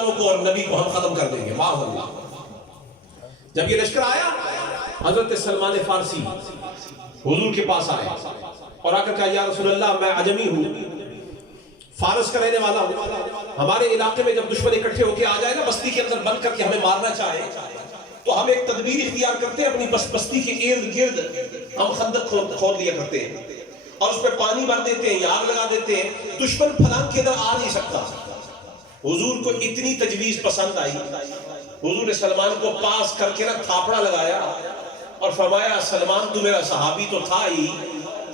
مسلمانوں کو اور نبی کو ہم ختم کر دیں گے معاذ اللہ۔ جب یہ لشکر آیا حضرت سلمان فارسی حضور کے پاس آئے اور آ کر کہا یا رسول اللہ میں عجمی ہوں، فارس کا رہنے والا ہوں، ہمارے علاقے میں جب دشمن اکٹھے ہو کے آ جائے نا بستی کے اندر بند کر کے ہمیں مارنا چاہے تو ہم ایک تدبیر اختیار کرتے ہیں، اپنی بستی کے ارد گرد ہم خندق کھود لیا کرتے ہیں اور اس پہ پانی بھر دیتے ہیں یا آگ لگا دیتے ہیں، دشمن پھلانگ کے اندر آ نہیں سکتا۔ حضور کو اتنی تجویز پسند آئی، حضور نے سلمان کو پاس کر کے نا تھاپڑا لگایا اور فرمایا سلمان تو میرا صحابی تو تھا ہی،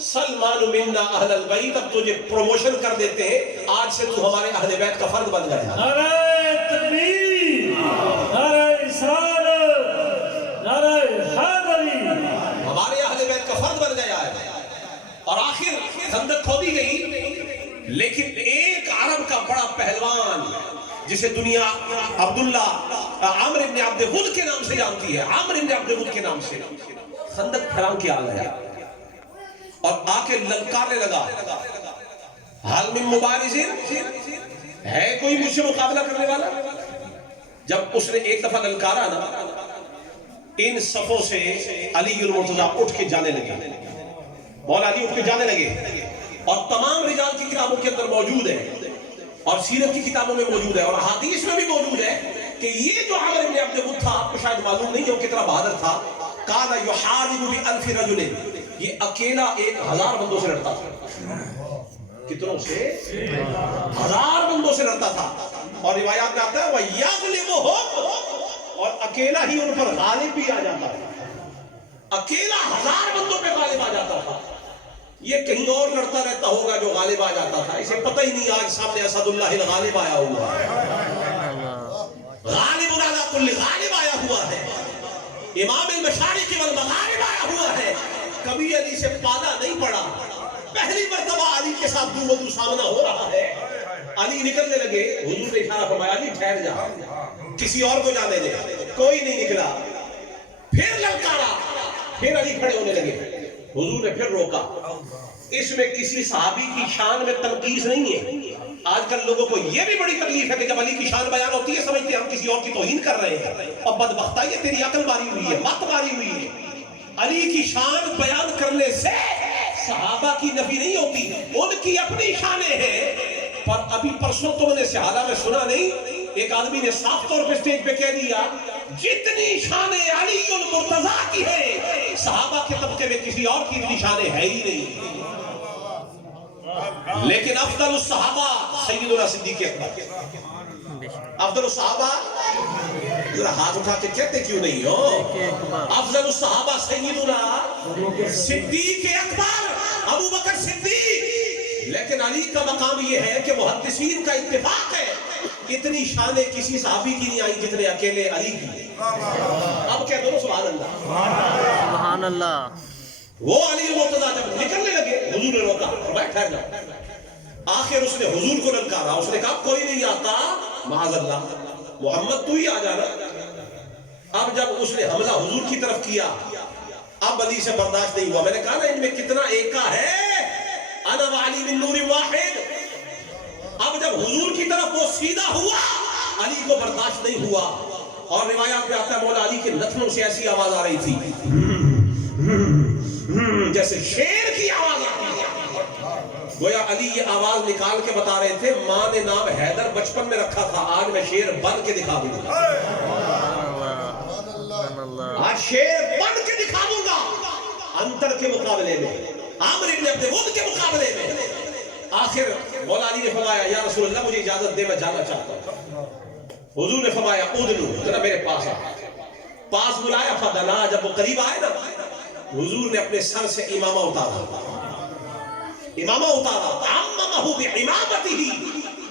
سلمان منا اہل البیت، اب تجھے پروموشن کر دیتے ہیں، آج سے تو ہمارے اہل بیت کا فرد بن گیا۔ نعرہ تکبیر، نعرہ رسالت، نعرہ حیدری، ہمارے اہل بیت کا فرد بن گیا ہے۔ اور آخر خندق کھودی گئی، لیکن ایک عرب کا بڑا پہلوان جسے دنیا عبداللہ عامر ابن عبد ود کے نام سے جانتی ہے، عامر ابن عبد ود کے نام سے خندق پھیلان کے آ گیا اور آ کے للکارنے لگا، حال من مبارزین، ہے کوئی مجھ سے مقابلہ کرنے والا؟ جب اس نے ایک دفعہ للکارا نا، ان صفوں سے علی المرتضیٰ اٹھ کے جانے لگے، مولا علی اٹھ کے جانے لگے، اور تمام رجال کی کتابوں کے اندر موجود ہے اور سیرت کی کتابوں میں موجود ہے اور حدیث میں بھی موجود ہے کہ یہ جو عامر ابن عبد ود تھا، آپ کو شاید معلوم نہیں ہے وہ کتنا بہادر تھا، کان یحارب بألف رجل، یہ اکیلا 1000 بندوں سے لڑتا تھا۔ کتنوں سے؟ 1000 بندوں سے لڑتا تھا، اور روایات میں آتا ہے وَيَغْلِبُهُمْ، اور اکیلا ہی ان پر غالب بھی آ جاتا تھا، اکیلا 1000 بندوں پہ غالب آ جاتا تھا۔ یہ کہیں اور لڑتا رہتا ہوگا جو غالب آ جاتا تھا، اسے پتہ ہی نہیں آج سامنے اسد اللہ الغالب آیا ہوا ہے، غالب علی کل غالب آیا ہوا ہے، امام المشارق والمغارب آیا ہوا ہے۔ کبھی علی سے پالا نہیں پڑا، پہلی مرتبہ علی کے ساتھ دو بدو سامنا ہو رہا ہے۔ علی نکلنے لگے، حضور نے اشارہ فرمایا علی ٹھہر جا، کسی اور کو جانے دے، کوئی نہیں نکلا، پھر للکارا، پھر علی کھڑے ہونے لگے، حضور نے پھر روکا۔ اس میں کسی صحابی کی شان میں تنقیص نہیں ہے۔ آج کل لوگوں کو یہ بھی بڑی تکلیف ہے کہ جب علی کی شان بیان ہوتی ہے سمجھتے ہیں ہم کسی اور کی توہین کر رہے ہیں، اور بدبختہ یہ تیری عقل ماری ہوئی ہے، مت ماری ہوئی ہے۔ علی کی شان بیان کرنے سے صحابہ کی نفی نہیں ہوتی، ان کی اپنی شانیں ہیں۔ پر ابھی پرسوں تم نے سہالہ میں سنا نہیں، ایک آدمی نے صاف طور پہ سٹیج پہ کہہ دیا جتنی شانیں علی المرتضیٰ کی ہے صحابہ کے طبقے میں کسی اور کی اتنی شانیں ہے ہی نہیں۔ لیکن افضل الصحابہ سیدنا صدیق اکبر، افضل الصحابہ، ہاتھ اٹھا کے کہتے کیوں نہیں ہو؟ افضل الصحابہ سیدنا صدیق اکبر، ابو بکر صدیق۔ لیکن علی کا مقام یہ ہے کہ محدثین کا اتفاق ہے اتنی شانیں کسی صحابی کی نہیں آئی جتنے اکیلے علی کی۔ اب کہہ دو سبحان اللہ، سبحان اللہ۔ وہ علی المرتضیٰ جب نکلنے لگے حضور نے روکا، فرمایا ٹھہر جاؤ۔ آخر اس نے حضور کو للکارا، اس نے کہا کوئی نہیں آتا، معاذ اللہ محمد تو ہی آ جانا۔ اب جب اس نے حملہ حضور کی طرف کیا، اب علی سے برداشت نہیں ہوا، میں نے کہا نا ان میں کتنا ایکا ہے، انا وعلی من نور واحد۔ اب جب حضور کی طرف وہ سیدھا ہوا علی کو برداشت نہیں ہوا، اور روایات میں آتا ہے مولا علی کے نتنوں سے ایسی آواز آ رہی تھی جیسے شیر کی آواز آتی ہے، گویا علی یہ آواز نکال کے بتا رہے تھے ماں نے نام حیدر بچپن میں رکھا تھا، آج میں شیر بن کے دکھا دوں گا، آج شیر بن کے دکھا دوں گا۔ انتر کے مقابلے میں، عامر ابن عبد ود کے مقابلے میں، آخر مولا علی نے فرمایا یا رسول اللہ مجھے اجازت دے میں جانا چاہتا ہوں۔ حضور نے فرمایا ادنو، ذرا میرے پاس آ، پاس بلایا، فدنا، جب وہ قریب آئے نا حضور نے اپنے سر سے امامہ اتارا، امامہ اتارا، عممہ بعمامتہ،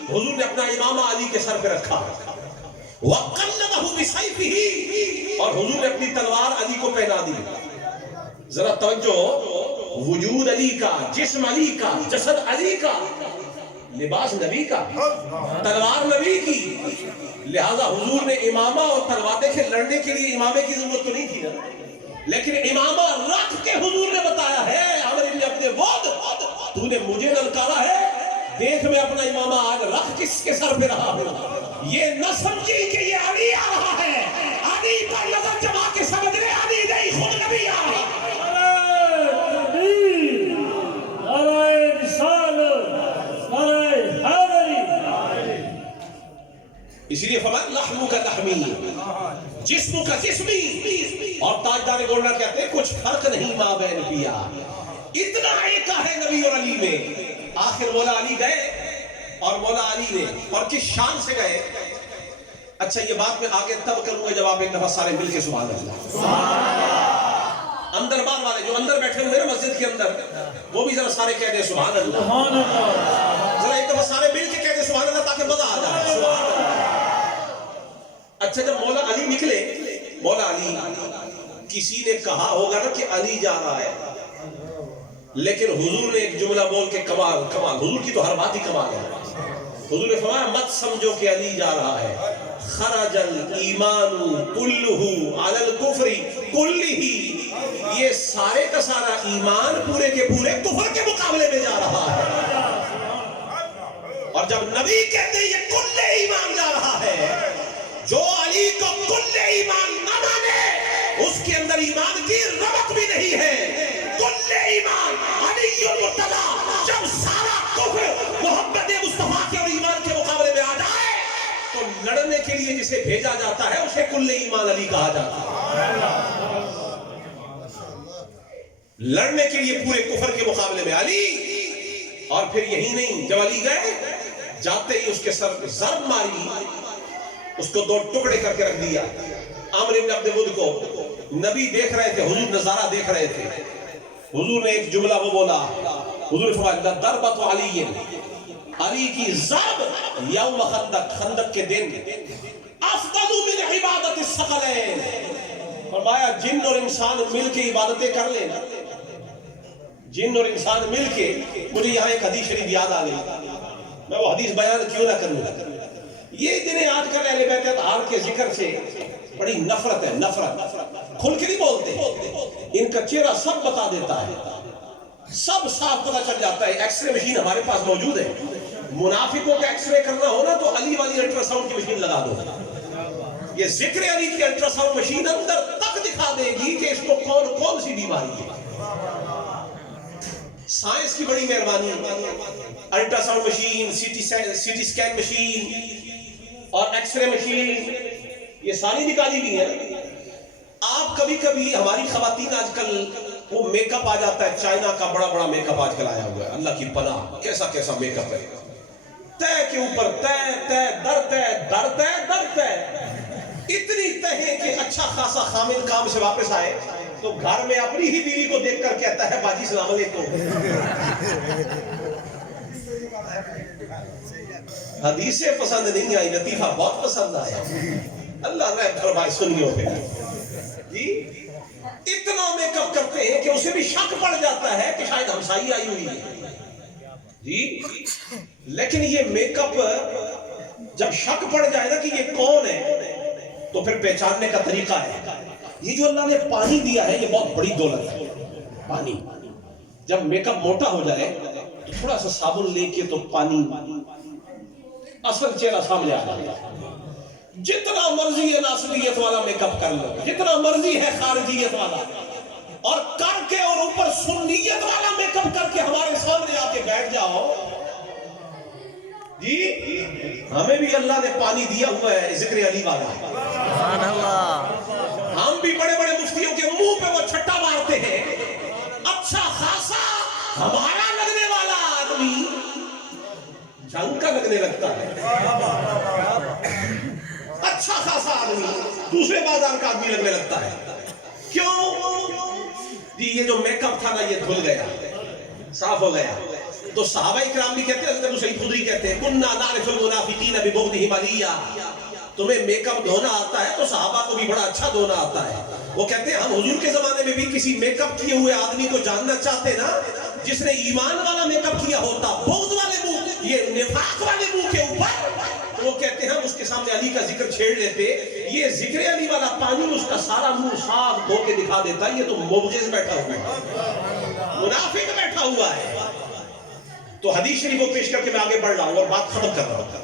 حضور نے اپنا امامہ علی کے سر پہ رکھا، وقلدہ بسیفہ، اور حضور نے اپنی تلوار علی کو پہنا دی۔ ذرا توجہ، وجود علی کا، جسم علی کا، جسد علی کا، لباس نبی کا، تلوار نبی کی، لہذا حضور نے امامہ اور تلوار، دیکھیں لڑنے کے لیے امامے کی ضرورت تو نہیں تھی نا، لیکن امامہ رکھ کے حضور نے بتایا ہے عامر ابن عبد ود تو نے مجھے للکارا ہے، دیکھ میں اپنا امامہ آج رکھ کس کے سر پہ رہا ہوں، یہ نہ سمجھی کہ یہ علی آ رہا ہے، علی پر نظر جما کے سمجھ لے علی نہیں خود نبی آ رہا ہے۔ اسی لیے فرمایا لحم کا لحمی، جسم کا جسمی، اور تاجدار گولڈا کہتے ہیں کچھ فرق نہیں ماں بہن پیا، اتنا ایک ہے نبی اور علی میں۔ آخر مولا علی گئے اور مولا علی نے، اور کس شان سے گئے؟ اچھا یہ بات میں آگے تب کروں گا جب آپ ایک دفعہ سارے مل کے سبحان اللہ، اندر بار والے جو اندر بیٹھے ہوئے نا مسجد کے اندر، وہ بھی ذرا سارے کہہ دیں سبحان اللہ، ذرا ایک دفعہ سارے مل کے کہہ دیں سبحان اللہ تاکہ مزہ آ جائے سبحان اللہ۔ اچھا جب مولا علی نکلے، مولا علی کسی نے کہا ہوگا نا کہ علی جا رہا ہے، لیکن حضور نے ایک جملہ بول کے کمال، کمال حضور کی تو ہر بات ہی کمال ہے۔ حضور نے فرمایا مت سمجھو کہ علی جا رہا ہے، خرج الایمان کلہ علی الکفر کلہ، یہ سارے کا سارا ایمان پورے کے پورے کفر کے مقابلے میں جا رہا ہے۔ اور جب نبی کہتے ہیں یہ کل ایمان جا رہا ہے، جو علی کو کل ایمان نہ مانے اس کے اندر ایمان کی رمق بھی نہیں ہے۔ کل ایمان علی المرتضی، جب سارا کفر محمد مصطفیٰ کے اور ایمان کے مقابلے میں آ جائے تو لڑنے کے لیے جسے بھیجا جاتا ہے اسے کل ایمان علی کہا جاتا ہے۔ لڑنے کے لیے پورے کفر کے مقابلے میں علی، اور پھر یہی نہیں، جب علی گئے جاتے ہی اس کے سر ضرب ماری، اس کو دو ٹکڑے کر کے رکھ دیا۔ عامر بن عبد ود کو نبی دیکھ رہے تھے، حضور نظارہ دیکھ رہے تھے، حضور نے ایک جملہ وہ بولا، حضور نے فرمایا ضربت علی، علی کی ضرب یوم خندق، خندق کے دن، افضل من عبادت الثقلین، فرمایا جن اور انسان مل کے عبادتیں کر لیں، جن اور انسان مل کے، مجھے یہاں ایک حدیث شریف یاد آ گئی، میں وہ حدیث بیان کیوں نہ کروں۔ یہ جنہیں آج کل اہل بیت اطہار کے ذکر سے بڑی نفرت ہے، نفرت، کھل کے نہیں بولتے، ان کا چہرہ سب بتا دیتا ہے، سب صاف پتہ چل جاتا ہے۔ ایکس رے مشین ہمارے پاس موجود ہے، منافقوں کا ایکس رے کرنا ہو نا تو علی والی الٹرا ساؤنڈ کی مشین لگا دو، یہ ذکر علی کی الٹرا ساؤنڈ مشین اندر تک دکھا دے گی کہ اس کو کون کون سی بیماری ہے۔ سائنس کی بڑی مہربانی، ultrasound machine, C T scan machine اور ایکس رے مشین، یہ ساری نکالی بھی ہیں۔ آپ کبھی کبھی ہماری خواتین آج کل وہ میک اپ آ جاتا ہے، چائنا کا بڑا بڑا میک اپ آج کل آیا ہوا ہے، اللہ کی پناہ کیسا کیسا میک اپ ہے، تے کے اوپر تے تے در تے در تے در تے، اتنی تہیں کہ اچھا خاصا خامد کام سے واپس آئے تو گھر میں اپنی ہی بیوی کو دیکھ کر کہتا ہے باجی سلام علیکم۔ حدیثیں پسند نہیں آئی، لطیفہ بہت پسند آیا، اللہ رحم فرمائے سنیوں پہ جی۔ اتنا میک اپ کرتے ہیں کہ اسے بھی شک پڑ جاتا ہے کہ شاید ہمسائی آئی ہوئی ہے جی، لیکن یہ میک اپ جب شک پڑ جائے نا کہ یہ کون ہے تو پھر پہچاننے کا طریقہ ہے۔ یہ جو اللہ نے پانی دیا ہے یہ بہت بڑی دولت ہے، پانی۔ جب میک اپ موٹا ہو جائے تو تھوڑا سا صابن لے کے تو پانی، اصل چہرہ سامنے آ جائے۔ جتنا مرضی ہے ناصلیت والا میک اپ کر لو، جتنا مرضی ہے خارجیت والا، اور کر کے اور اوپر سنیت والا میک اپ کر کے ہمارے سامنے آ کے بیٹھ جاؤ جی، ہمیں بھی اللہ نے پانی دیا ہوا ہے ذکر علی والا، سبحان اللہ۔ ہم بھی بڑے بڑے مفتیوں کے منہ پہ وہ چھٹا مارتے ہیں، اچھا خاصا ہمارا لگنے والا آدمی جنگ کا لگنے لگتا ہے، اچھا خاصا آدمی دوسرے بازار کا آدمی لگنے لگتا ہے۔ کیوں جی؟ یہ جو میک اپ تھا نا یہ دھل گیا، صاف ہو گیا۔ تو صحابہ اکرام بھی کہتے ہیں، حضرت ابو سعید خدری کہتے ہیں کننا نعرف المنافقین ببغضهم علیہ، تمہیں میک اپ دھونا آتا ہے تو صحابہ کو بھی بڑا اچھا دھونا آتا ہے۔ وہ کہتے ہیں ہم حضور کے زمانے میں بھی کسی میک اپ کیے ہوئے آدمی کو جاننا چاہتے نا جس نے ایمان والا میک اپ کیا ہوتا، بغض والے منہ، یہ نفاق والے منہ کے اوپر، تو وہ کہتے ہیں ہم اس کے سامنے علی کا ذکر چھیڑ لیتے، یہ ذکر علی والا پانی اس کا سارا منہ صاف دھو کے دکھا دیتا ہے، یہ تو مبغض بیٹھا ہوا ہے، منافق بیٹھا ہوا ہے۔ تو حدیث شریف کو پیش کر کے میں آگے بڑھ رہا ہوں اور بات ختم کر رہا ہوں۔